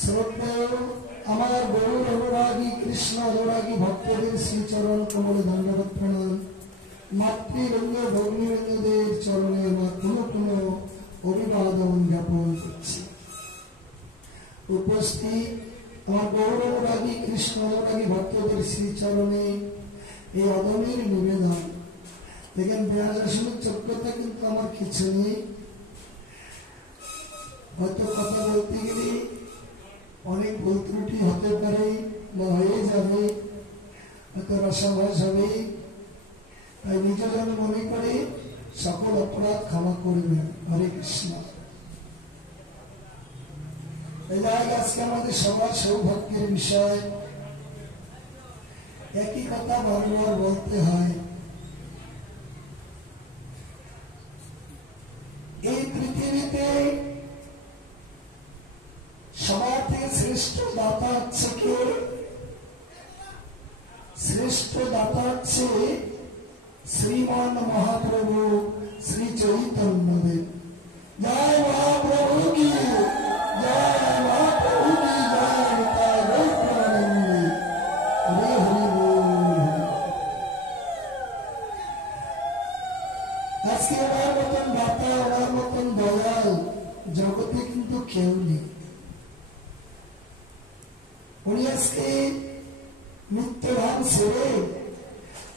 শ্রদ্ধেয় আমার গৌর অনুরাগী কৃষ্ণ অনুরাগী ভক্তদের শ্রীচরণ কমলে ধন্যবাদ প্রণাম। মাতৃরঙ্গ ভগ্নীরঙ্গদের চরণে আমার পুনঃ পুনঃ অভিবাদন জ্ঞাপন করছি। উপস্থিত আমার গৌর অনুরাগী কৃষ্ণ অনুরাগী ভক্তদের শ্রীচরণে এই অদমের নিবেদন। দেখেন বেয়াজাসনের যোগ্যতা কিন্তু আমার কিছু নেই। হয়তো কথা বলতে গেলে অনেক ভুল ত্রুটি হতে পারে বা হয়ে যাবে, হয়তো রসাভাস হবে, তাই নিজ জন মনে করে সকল অপরাধ ক্ষমা করবেন। হরে কৃষ্ণ। আজকে আমাদের সবার সৌভাগ্যের বিষয়। একই কথা বারবার বলতে হয়। এই পৃথিবীতে সবার থেকে শ্রেষ্ঠ দাতা হচ্ছে কে? শ্রেষ্ঠ দাতা হচ্ছে শ্রীমান মহাপ্রভু শ্রী চৈতন্য দেব। জয় মহাপ্রভু কি জয়, মহাপ্রভু কি জয়, নিতাই হরি হরি বল। আজকে ওনার মতন দাতা, ওনার মতন দয়াল জগতে কিন্তু কেউ নেই। উনি আজকে মৃত্যুধাম ছেড়ে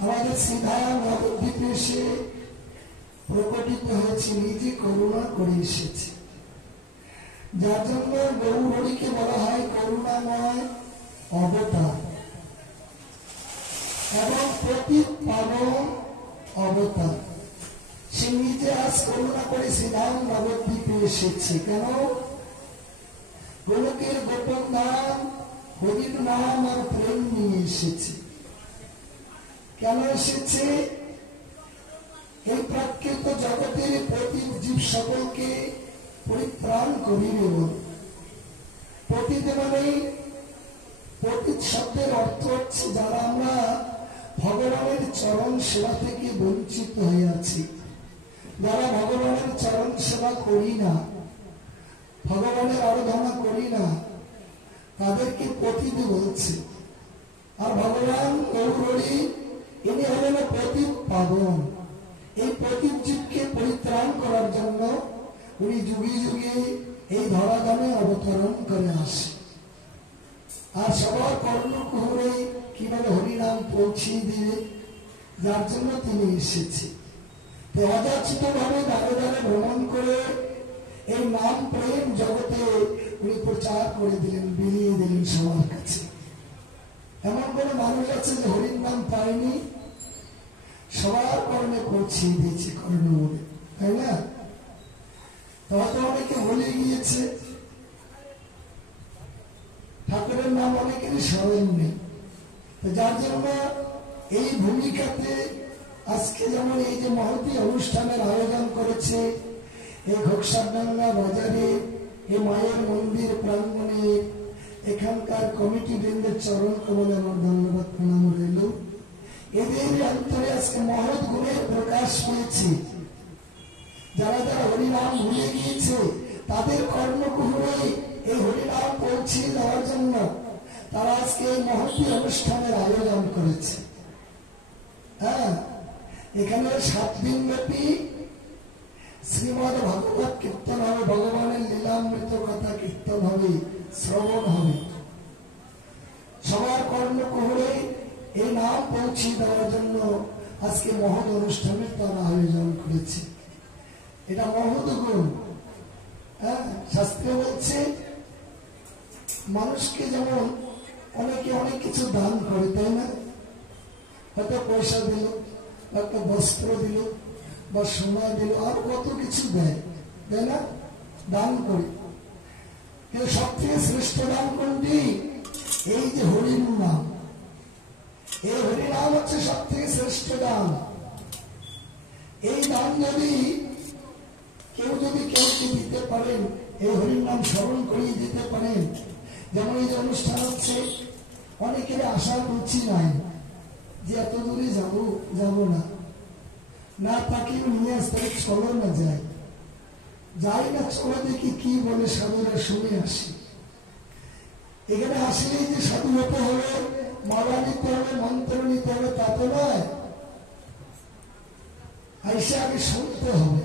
আমাদের সিধা নবদ্বীপে এসে প্রকটিত হয়েছে, নিজে করুণা করে এসেছে। যার জন্য গৌরহরিকে বলা হয় করুণাময় অবতার এবং প্রতীক পাবন অবতার। সে নিজে আজ করুণা করে শ্রীধাম নবদ্বীপে এসেছে। কেন? গোলকের গোপন ধাম হরির নাম আর প্রেম নিয়ে এসেছে। কেন এসেছে? এই প্রাকৃত জগতের প্রতি জীব সকলকে পরিত্রাণ করিবে বল। পতিত মানে পতিত শব্দের অর্থ হচ্ছে যারা আমরা ভগবানের চরণ সেবা থেকে বঞ্চিত হয়ে আছি, যারা ভগবানের চরণ সেবা করি না, ভগবানের আরাধনা করি না, তাদেরকে পতিত বলছে। আর ভগবান গৌরহরি ইনি হলেন পতিত পাবন। এই পতিত জীবকে পরিত্রাণ করার জন্য উনি যুগে যুগে এই ধরাধামে অবতরণ করে আসে। আর সবার কর্ণকুহরে কিভাবে হরিনাম পৌঁছিয়ে দিবে, যার জন্য তিনি এসেছে। তো অযাচিত ভাবে দাঁড়ে দাঁড়ে ভ্রমণ করে এই নাম প্রেম জগতে উনি প্রচার করে দিলেন, বিলিয়ে দিলেন সবার কাছে। এমন কোন মানুষ আছে যে হরির নাম পায়নি? সবার কর্ণে পৌঁছিয়ে দিয়েছে কর্ণ বলে, তাই না? হয়তো অনেকে ভুলে গিয়েছে, ঠাকুরের নাম অনেকেরই স্মরণ নেই। যার জন্য এই ভূমিকাতে আজকে যেমন এই যে মহতী অনুষ্ঠানের আয়োজন করেছে এই ঘোকসাডাঙ্গা বাজারে, এই মায়ের মন্দির প্রাঙ্গণে, এখানকার কমিটি বৃন্দের চরণ কমলে আমার ধন্যবাদ প্রণাম রইল। এদের অন্তরে আজকে মহৎ গুণের প্রকাশ পেয়েছে। যারা যারা হরিনাম ভুলে গিয়েছে তাদের কর্ণকুহরে এই হরিনাম পৌঁছে দেওয়ার জন্য তারা আজকে এই মহতী অনুষ্ঠানের আয়োজন করেছে। হ্যাঁ, এখানে 7 দিন ব্যাপী শ্রীমদ ভাগবত কীর্তন হবে, ভগবানের লীলামৃত কথা কীর্তন হবে, শ্রবণ হবে। সবার কর্ণকুহরে এই নাম পৌঁছে দেওয়ার জন্য আজকে মহৎ অনুষ্ঠানের তারা আয়োজন করেছে। এটা মহৎ গুণ। হ্যাঁ, শাস্ত্রে বলছে মানুষকে যেমন অনেকে অনেক কিছু দান করে, তাই না? হয়তো পয়সা দিল, একটা বস্ত্র দিল বা সোনা দিল, আর কত কিছু দেয়, তাই না? দান করি। কিন্তু সবথেকে শ্রেষ্ঠ দান কোনটি? এই যে হরির নাম। এই হরিনাম হচ্ছে সব থেকে শ্রেষ্ঠ দান। এই দান যদি কেউকে দিতে পারেন, এই হরির নাম স্মরণ করিয়ে দিতে পারেন। যেমন এই যে অনুষ্ঠান হচ্ছে, অনেকের আশার রুচি নাই যে এত দূরে যাব না, না তাকেও নিয়ে আসতে চলো না যায়। যাই না, চলো দেখি কি বলে সাধুরা, শুনে আসি। এখানে আসলেই যে সাধু হতে হবে, মালা নিতে হবে, মন্ত্র নিতে হবে, তা তো নয়। এসে আগে শুনতে হবে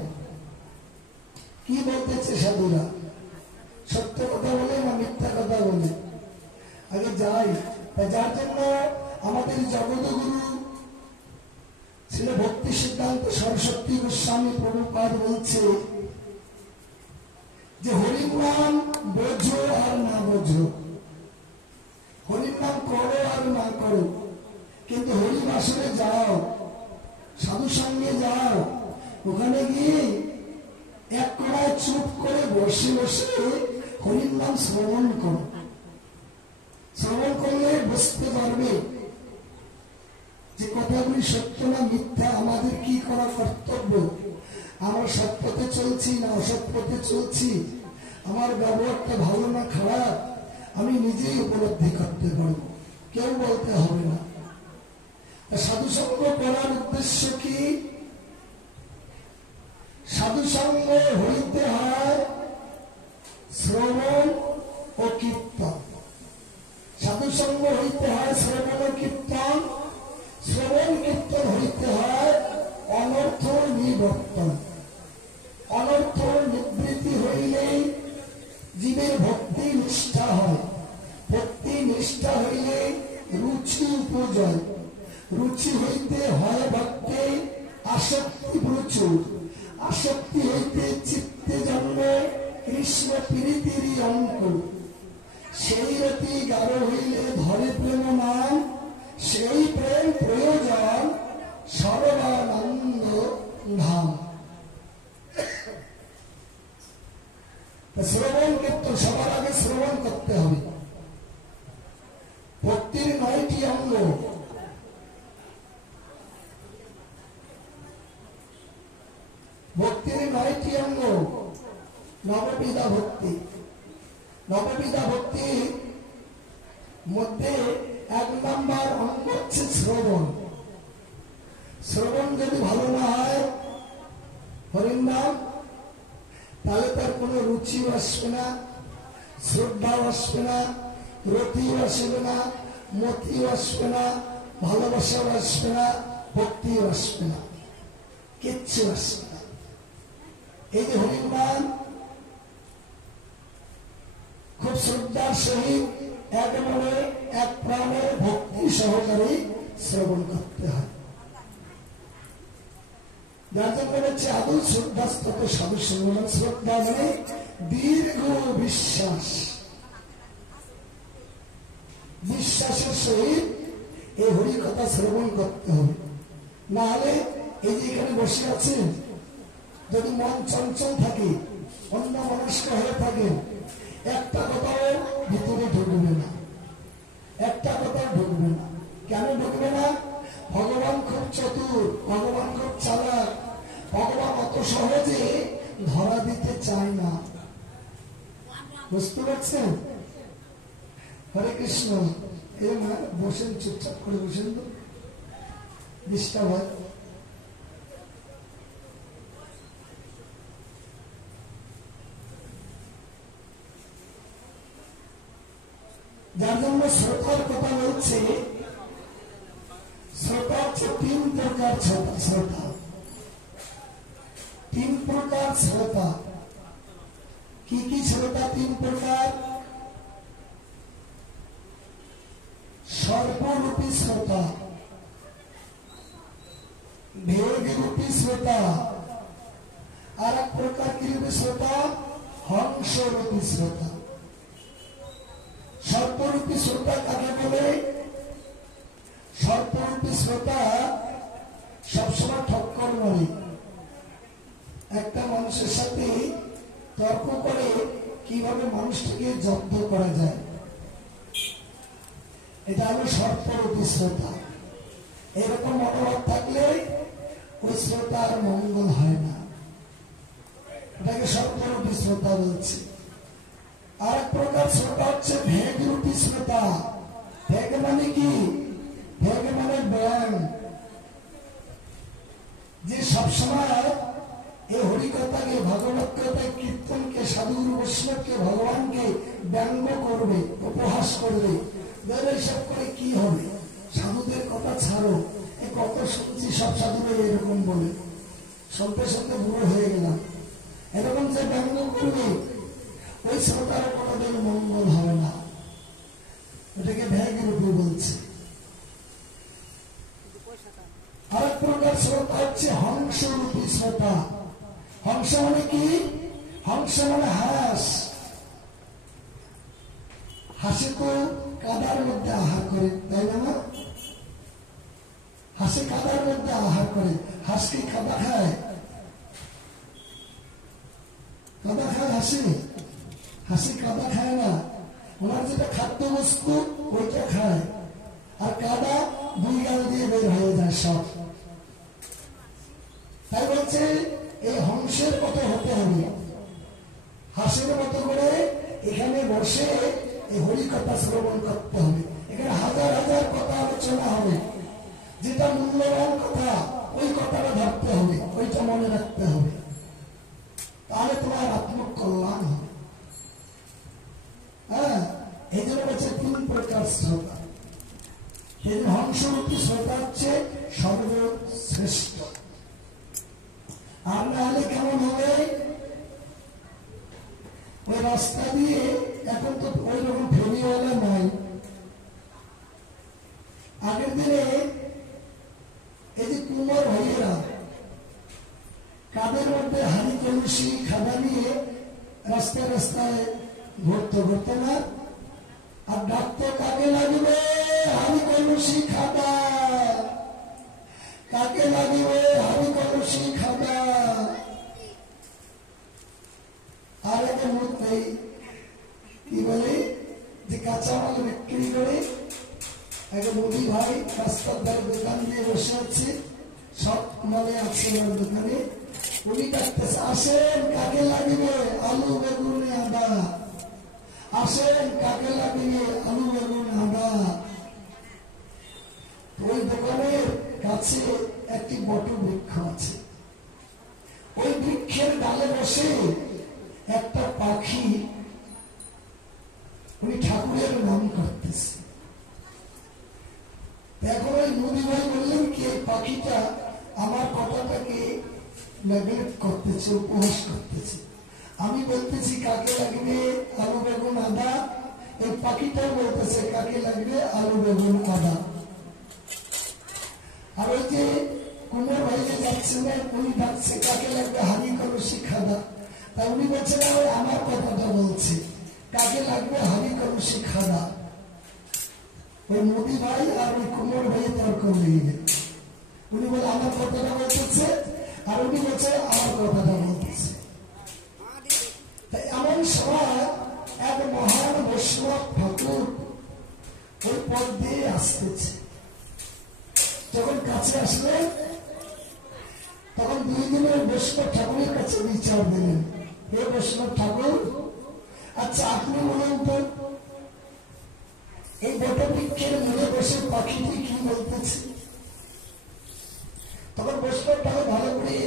কি বলতেছে সাধুরা, সত্য কথা বলে না মিথ্যা কথা বলে, আগে যাই। যার জন্য আমাদের জগৎগুরু ছিল ভক্তি সিদ্ধান্ত সরস্বতী গোস্বামী প্রভুপাদ বলছে যে হরির নাম বোঝো আর না বোঝো, হরির নাম করো আর না করো, কিন্তু হরিবাসরে যাও, সাধু সঙ্গে যাও, ওখানে গিয়ে এক কড়ায় চুপ করে বসে বসে হরির নাম শ্রবণ করো। শ্রবণ করলে বুঝতে পারবে যে কথাগুলি সত্য না মিথ্যা, আমাদের কি করা কর্তব্য, আমরা সৎ পথে চলছি না অসৎ পথে চলছি, আমার ব্যবহারটা ভালো না খারাপ, আমি নিজেই উপলব্ধি করতে পারবো, কেউ বলতে হবে না। সাধু সঙ্গ করার উদ্দেশ্য কি? সাধু সঙ্গ হইতে হয় শ্রবণ ও কীর্তন। সাধু সঙ্গ হইতে হয় শ্রবণ ও কীর্তন, শ্রবণ কীর্তন হইতে হয় অনর্থ নিবর্তন। অনর্থ নিবৃত্তি হইলেই জীবের ভক্তি নিষ্ঠা হয়, ভক্তি নিষ্ঠা হইলে রুচি উপজয়, রুচি হইতে হয় ভক্তি আসক্তি প্রচুর, আসক্তি হইতে চিত্তে জন্মে কৃষ্ণ প্রীতির অঙ্ক, সেই রতি গাঢ় হইলে ধরে প্রেম নাম, সেই প্রেম প্রয়োজন সর্বানন্দ ধাম। শ্রবণ কীর্তন সবার আগে শ্রবণ করতে হবে। ভক্তির 9টি অঙ্গ, ভক্তির 9টি অঙ্গ, নববিধা ভক্তি। নববিধা ভক্তির মধ্যে 1 নম্বর অঙ্গ হচ্ছে শ্রবণ। শ্রবণ যদি ভালো না হয় হরির নাম, তাহলে তার কোনো রুচিও আসবে না, শ্রদ্ধাও আসবে না, রতিও আসবে না, মতিও আসবে না, ভালোবাসাও আসবে না, ভক্তিও আসবে না, কিচ্ছু আসবে না। এই যে হরির নাম খুব শ্রদ্ধার সহিত এক মনে এক প্রাণে ভক্তি সহকারে শ্রবণ করতে হয়। যার জন্য হচ্ছে আদৌ শ্রদ্ধাস্তত সাধু শ্রবণ। শ্রদ্ধা মানে দীর্ঘ বিশ্বাস, বিশ্বাসের সহিত এই হরি কথা শ্রবণ করতে হবে। না হলে এই যে এখানে বসে আছেন, যদি মন চঞ্চল থাকে, অন্য মনস্ক হয়ে থাকে, একটা কথাও ভিতরে ঢুকবে না, একটা কথাও ঢুকবে না। কেন ঢুকবে না? ভগবান খুব চতুর, ভগবান খুব চালাক, ভগবান অত সহজে ধরা দিতে চায় না। বুঝতে পারছেন? হরে কৃষ্ণ। এই মা বসেন, চুপচাপ করে বসেন, তো ডিস্টার্ব হয়। যার জন্য শ্রোতার কথা বলছে, শ্রোতা হচ্ছে 3 প্রকার শ্রোতা। 3 প্রকার শ্রোতা। কি কি শ্রোতা 3 প্রকার? সর্বরূপী শ্রোতা, ভেদরূপী শ্রোতা, আর এক প্রকার কি রূপী শ্রোতা? হংসরূপী শ্রোতা। সর্বরূপী শ্রোতা কাকে বলে? সর্বরূপী শ্রোতা সবসময় ঠক্কর মারে, একটা মানুষের সাথে তর্ক করে কিভাবে মানুষটাকে জব্দ করা যায়, এটা হলো সর্বরূপী শ্রোতা। এরকম মনোভাব থাকলে ওই শ্রোতার মঙ্গল হয় না, এটাকে সর্বরূপী শ্রোতা বলছে। আর এক প্রকার শ্রোতা হচ্ছে ভেদরূপী শ্রোতা। ভেগ মানে কি? ভেগ মানে ব্যায়াম, যে সবসময় এই হরি হরিকথাকে, ভাগবত কথায়, কীর্তনকে, সাধুগুরু বৈষ্ণবকে, ভগবানকে ব্যঙ্গ করবে, উপহাস করবে, এইসব করে কি হবে? সাধুদের কথা ছাড়ো, কত শুনছি সব সাধুরা এরকম বলে, সন্তে সন্তে বুড়ো হয়ে গেলাম। এরকম যে ব্যঙ্গ করবে, ওই শ্রোতার কোনোদিন মঙ্গল হবে না। এটাকে ভ্যাগের উপর বলছে। আরেক প্রকার শ্রোতা হচ্ছে হংসরূপী শ্রোতা। হংস মানে কি? হংস মানে হাঁস। হাসে তো কাদার মধ্যে আহার করে, তাই না? হাসে কাদার মধ্যে আহার করে। হাঁস কি কাদা খায়? কাদা খায় হাসি? হাসি কাদা খায় না। ওনার যেটা খাদ্য বস্তু ওইটা খায়, আর কাদা দুই গাল দিয়ে বের হয়ে যায় সব। তাই বলছে এই হংসের মতো হতে হবে, হাসির মতো করে এখানে বসে এই হরিকথা শ্রবণ করতে হবে। এখানে হাজার হাজার কথা আলোচনা হবে, যেটা মূল্যবান কথা ওই কথাটা ধরতে হবে, ওইটা মনে রাখতে হবে, তাহলে তোমার আত্মকল্যাণ হবে। হ্যাঁ, এই জন্য বলছে তিন প্রকার শ্রোতা। এই হংসরূপী শ্রোতা হচ্ছে সর্বশ্রেষ্ঠ। আর না হলে কেমন হবে? ওই রাস্তা দিয়ে এখন তো ওই রকম ফেরিওয়ালা নয়। আগের দিনে এই যে কুমার ভাইয়েরা কাদের মধ্যে হাড়ি কলসি খাদা নিয়ে রাস্তায় রাস্তায় ঘুরতে ঘুরতে না, আর ডাক্তার কাকে লাগবে? হাড়ি কলসি খাদা। কাকে লাগবে? হাড়ি কলসি খাদা। আর একে মধ্যে কি বলে যে কাঁচামাল বিক্রি করে একটা মুদি ভাই রাস্তার ধারে দোকান দিয়ে বসে আছে, সব মালে আছে ওনার দোকানে। উনি ডাকতেছে, আসেন কাকে লাগবে? আলু বেগুন আদা। আসেন কাকে লাগবে? আলু বেগুন আদা। ওই দোকানের কাছে একটি বট বৃক্ষ আছে। ওই বৃক্ষের ডালে বসে একটা পাখি উনি ঠাকুরের নাম করতেছে। এখন ওই নদী ভাই বললেন কি, এই পাখিটা আমার কথাটাকে নেগলেক্ট করতেছে, উপহাস করতেছে। আমি বলতেছি কাকে লাগবে? আলু বেগুন আদা। এই পাখিটাও বলতেছে কাকে লাগবে? আলু বেগুন আদা। আর ওই যে কুমার ভাই যে যাচ্ছে না, উনি ডাকছে কাকে লাগবে? হাড়ি কলসি খাদা। তা উনি বলছেন আমার কথাটা বলছে, কাকে লাগবে? হাড়ি কলসি খাদা। ওই মোদী ভাই আর ওই কুমার ভাই তর্ক হয়ে গেল। উনি বলে আমার কথাটা বলতেছে, আর উনি বলছে আমার কথাটা বলতেছে। তাই এমন সময় এক মহান বৈষ্ণব ঠাকুর ওই পথ দিয়ে আসতেছে। যখন কাছে আসলেন তখন দুই দিনের বৈষ্ণব ঠাকুরের কাছে বিচার দিলেন, হে বৈষ্ণব ঠাকুর, আচ্ছা আপনি বলুন তো এই বটবৃক্ষের মূলে বসে পাখিটি কি বলতেছে? তখন বৈষ্ণব ঠাকুর ভালো করে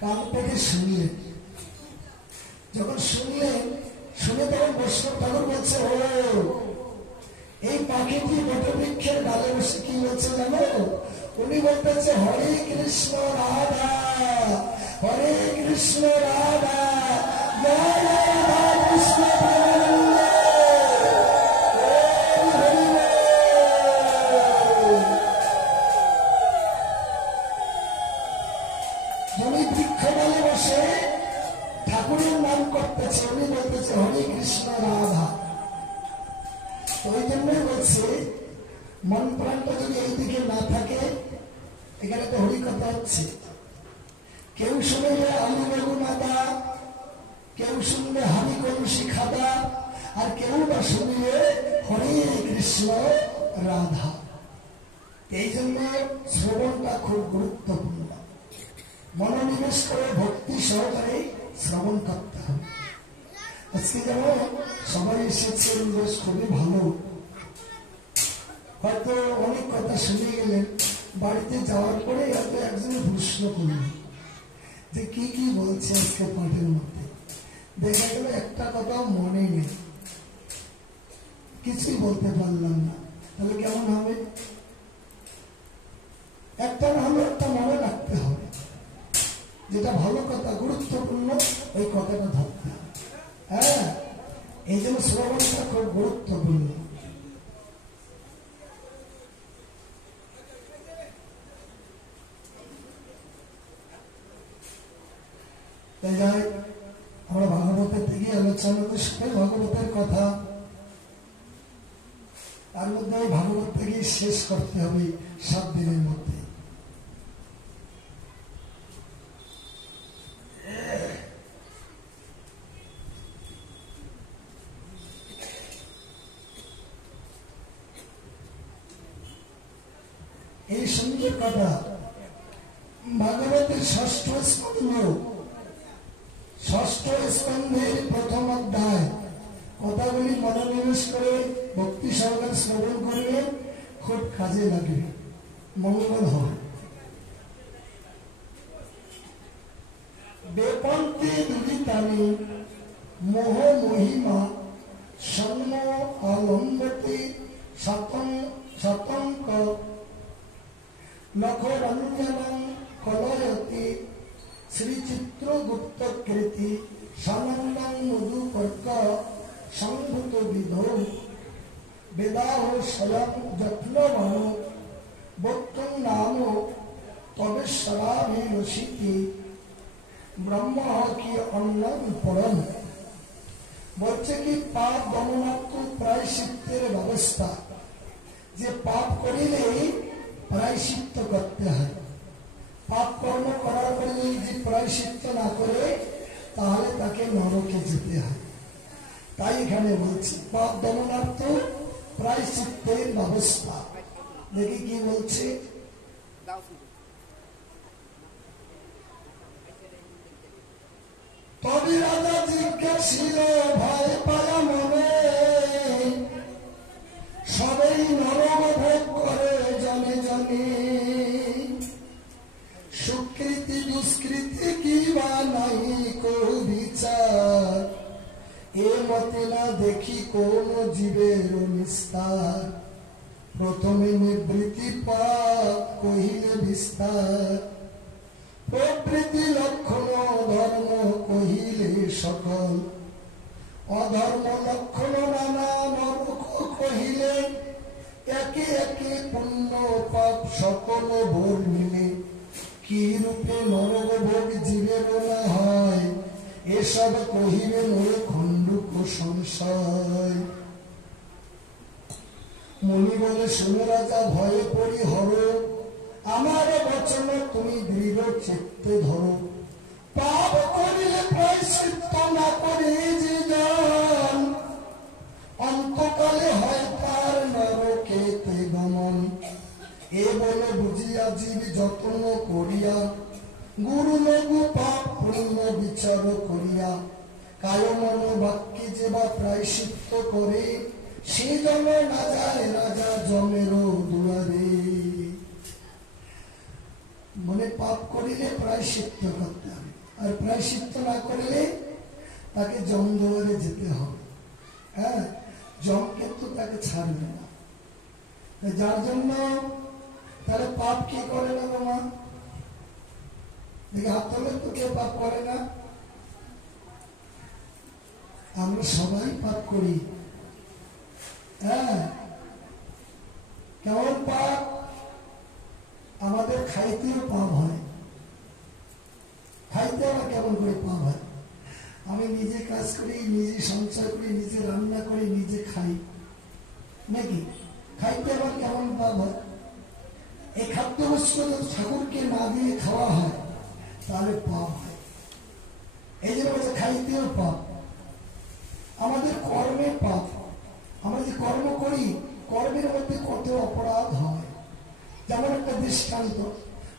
কানটাকে শুনলেন। যখন শুনলেন, শুনে তখন বৈষ্ণব ঠাকুর বলছে, ও এই পাখিটি বটবৃক্ষের ডালে বসে কি বলছে জানো? উনি বলতেছে হরে কৃষ্ণ রাধা, হরে কৃষ্ণ রাধা, জয় রাধা কৃষ্ণ প্রেমানন্দে। যিনি বৃক্ষ ডালে বসে ঠাকুরের নাম করতেছে, উনি বলতেছে হরে কৃষ্ণ রাধা। ওই জন্যই বলছে মন প্রাণটা যদি এইদিকে না থাকে, এখানে তো হরিকথা হচ্ছে, কেউ শুনবে আলু বেগুন আদা, কেউ শুনবে হাড়ি কলসি খাদা, আর কেউ বা শুনবে হরে কৃষ্ণ রাধা। এই জন্য শ্রবণটা খুব গুরুত্বপূর্ণ। মনোনিবেশ করে ভক্তি সহকারে শ্রবণ করতে হবে। আজকে যেমন সবাই এসেছেন, বেশ খুবই ভালো, হয়তো অনেক কথা শুনে গেলেন, বাড়িতে যাওয়ার পরে হয়তো একজন প্রশ্ন করলেন যে কি কি বলছে আজকে পাঠের মধ্যে, দেখা গেল একটা কথাও মনে নেই, কিছুই বলতে পারলাম না, তাহলে কেমন হবে? একটা না হলে একটা মনে রাখতে হবে, যেটা ভালো কথা গুরুত্বপূর্ণ ওই কথাটা ধরতে হবে। হ্যাঁ, এই জন্য শ্রবণটা খুব গুরুত্বপূর্ণ। তাই যাই আমরা ভাগবতের দিকে আলোচনা করছি, ভাগবতের কথা, তার মধ্যে ওই ভাগবত থেকে শেষ করতে হবে 7 দিনের মধ্যে। এই সুন্দর কথা ভাগবতের ষষ্ঠ স্কন্ধের প্রথম অধ্যায়, কথাগুলি মনোনিবেশ করে ভক্তি সহকারে শ্রবণ করবে, খুব কাজে লাগবে, মঙ্গল হবে। বেপন্থী দুরিতানি মোহ মহিমা সন্ম অলম্বতি শতঙ্ক লখরঞ্জনং কলয়তি শ্রীচিত্রগুপ্ত কৃতি সানন্দং মধুকর্ক সংভূত বিধৌ বেদাহ স্বয়ং যত্নবান বক্তুং নাম তবেশ্বরাভিলষিতি ব্রহ্ম কি অন্নম পরম। বলছে কি পাপ দমনাত্ম প্রায়শ্চিত্তের ব্যবস্থা, যে পাপ করিলে প্রায়শ্চিত্ত করতে হয়। পাপ কর্ম করার পরে যদি প্রায়শ্চিত্ত না করে তাহলে তাকে নরকে যেতে হয়। তাই এখানে বলছি পাপ দমনার্থ প্রায়শ্চিত্তের ব্যবস্থা। দেখি কি বলছে, তবে রাজা জিজ্ঞাসিল ভয় পায়া মনে, সবাই নরক ভোগ করে জনে জনে, সুকৃতি দুষ্কৃতি কি বা নাই কো বিচার, এ মতে না দেখি কোন জীবের নিস্তার, প্রথমে নিবৃত্তি পাপ কহিলে বিস্তার, প্রবৃত্তি লক্ষণ ধর্ম কহিলে সকল, অধর্ম লক্ষণ নানা নরক কহিলে, একে একে পুণ্য পাপ সকল ভোগ মিলে, কি রূপে নরক ভোগ জীবের না হয়, এসব কহিবে মোর খণ্ডুক সংশয়। মুনি বলে শুনে রাজা ভয়ে পড়ি হর, আমার বচন তুমি দৃঢ় চিত্তে ধরো, পাপ করিলে প্রায়শ্চিত্ত না করে যে জন, অন্তকালে হয় তার নরকেতে গমন। এ বলে বুঝিয়া জীব যত্ন করিয়া, গুরু লঘু পাপ পুণ্য বিচার করিয়া, কায় মন বাক্যে যে বা প্রায়শ্চিত্ত করে, সে জন না যায় রাজা জমেরও দুয়ারে। মনে পাপ করিলে প্রায়শ্চিত্ত করতে হবে, আর প্রায়শ্চিত্ত না করিলে তাকে জম দুয়ারে যেতে হবে। হ্যাঁ, জম কিন্তু তাকে ছাড়বে না। যার জন্য তাহলে পাপ কি করে না বাবা, দেখে হাত তোলে তো, কে পাপ করে না? আমরা সবাই পাপ করি। হ্যাঁ, কেমন পাপ? আমাদের খাইতেও পাপ হয়। খাইতে আবার কেমন করে পাপ হয়? আমি নিজে কাজ করি, নিজে সঞ্চয় করি, নিজে রান্না করি, নিজে খাই, নাকি? খাইতে আবার কেমন পাপ হয়? এই খাদ্যবস্তু যদি ঠাকুরকে না দিয়ে খাওয়া হয় তাহলে পাপ হয়। এই জন্য বলছে খাইতেও পাপ। আমাদের কর্মে পাপ। আমরা যে কর্ম করি, কর্মের মধ্যে কত অপরাধ হয়। যেমন একটা দৃষ্টান্ত,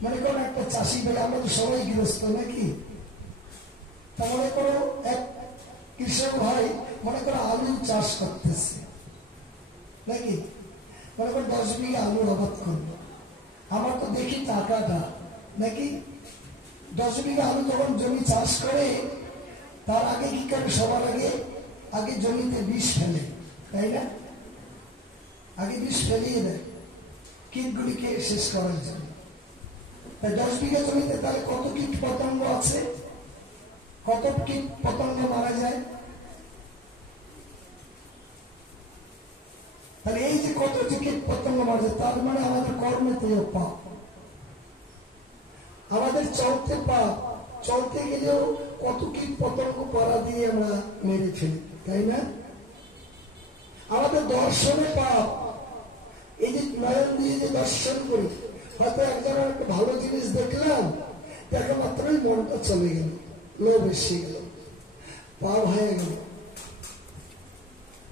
মনে করো একটা চাষি ভাই, আমরা তো সবাই গৃহস্থ নাকি? তা মনে করো এক কৃষক ভাই মনে করো আলু চাষ করতেছে নাকি, মনে করো 10 বিঘা আলুর আবাদ করলো। আমার তো দেখি টাকাটা নাকি, 10 বিঘা আলু যখন জমি চাষ করে তার আগে কি করে? সবার আগে জমিতে বিষ ফেলে, তাই না? আগে বিষ ফেলিয়ে দেয় কীটগুলিকে শেষ করার জন্য। তাই 10 বিঘা জমিতে তাহলে কত কীট পতঙ্গ আছে? কত কীট পতঙ্গ মারা যায়? তাহলে এই যে কত যে কীট পতঙ্গ মারা যায়, তার মানে আমাদের কর্মেতেও পাপ, আমাদের চলতে পাপ, চলতে গেলেও কত কীট পতঙ্গ পাড়া দিয়ে আমরা মেরে ফেলি, তাই না? আমাদের দর্শনে পাপ, এই যে নয়ন দিয়ে যে দর্শন করি, হয়তো একজনের একটা ভালো জিনিস দেখলাম, দেখা মাত্রই মনটা চলে গেল, লোভ এসে গেল, পাপ হয়ে গেল।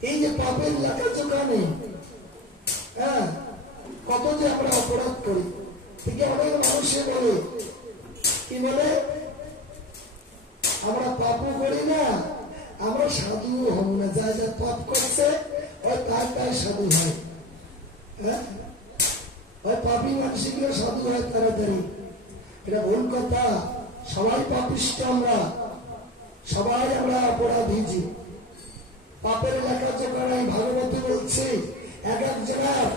এই যে পাপের লেখাজোখা নেই, হ্যাঁ, কত যে আমরা অপরাধ করি। ঠিক অনেক মানুষে বলে, কি বলে? আমরা পাপও করি না, আমরা সাধুও হব না। যা যা পাপ করছে ওই তাই সাধু হয়। হ্যাঁ, ওই পাপী মানুষগুলো সাধু হয় তাড়াতাড়ি। এটা ভুল কথা। সবাই পাপিষ্ট, আমরা সবাই অপরাধী। পাপের লেখাজোখা নাই। ভাগবতে বলছে এক জনের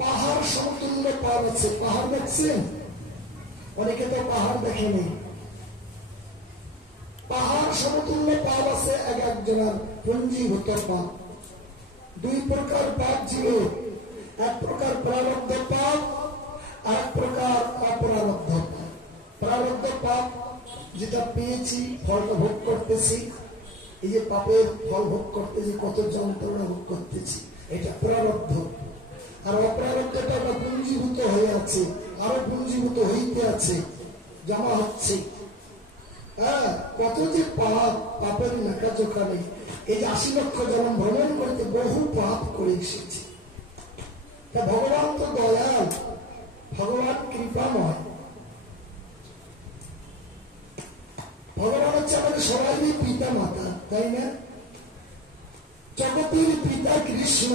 পাহাড় সমতুল্য পাপ আছে। পাহাড় দেখছেন? অনেকে তো পাহাড় দেখেনি। পাহাড় সমতুল্য পাপ আছে এক জনের পঞ্জীভূত পাপ। 2 প্রকার পাপ ছিল, এক প্রকার প্রারব্ধ পাপ, আর এক প্রকার অপ্রারব্ধ পাপ। প্রারব্ধ পাপ যেটা পেয়েছি, ফল ভোগ করতেছি, এই যে পাপের ফল ভোগ করতেছি, কত যন্ত্রণা ভোগ করতেছি, এটা প্রারব্ধ। আর অপ্রারব্ধটা পুঞ্জীভূত হয়ে আছে, আরো পুঞ্জীভূত হইতে আছে, জমা হচ্ছে। হ্যাঁ, কত যে পাপ, পাপের লেখাজোখা নেই। এই যে 80 লক্ষ জন্ম ভ্রমণ করতে বহু পাপ করে এসেছে। তা ভগবান তো দয়াল, ভগবান কৃপাময়। ভগবান হচ্ছে আমাদের সবাই পিতা মাতা, তাই না? জগতের পিতা কৃষ্ণ,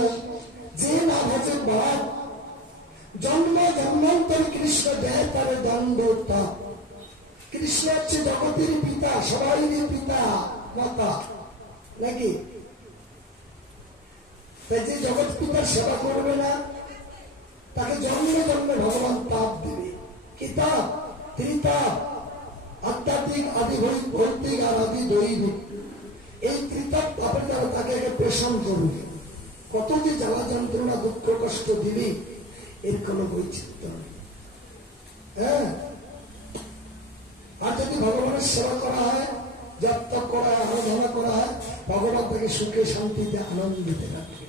যে না ভজে বাপ, জন্ম জন্মান্তর কৃষ্ণ দেয় তার দণ্ড তাপ। কৃষ্ণ হচ্ছে জগতের পিতা, সবাই পিতা মাতা, নাকি? তাই যে জগৎ পিতার সেবা করবে না, তাকে জন্মে জন্মে ভগবান তাপ দেবে। কি তাপ? ত্রিতাপ, আধ্যাত্মিক, আদি ভৌতিক আর আদি দৈবিক। এই ত্রিতাপ তাপের দ্বারা তাকে প্রেষণ করবে। কত যে জ্বালা যন্ত্রণা, দুঃখ কষ্ট দিবি, এর কোন বৈচিত্র্য নেই। হ্যাঁ, আর যদি ভগবানের সেবা করা হয়, জপ তপ করা হয়, আরাধনা করা হয়, ভগবান তাকে সুখে শান্তিতে আনন্দিতে রাখবে।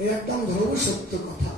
এই একদম ধ্রুব সত্য কথা।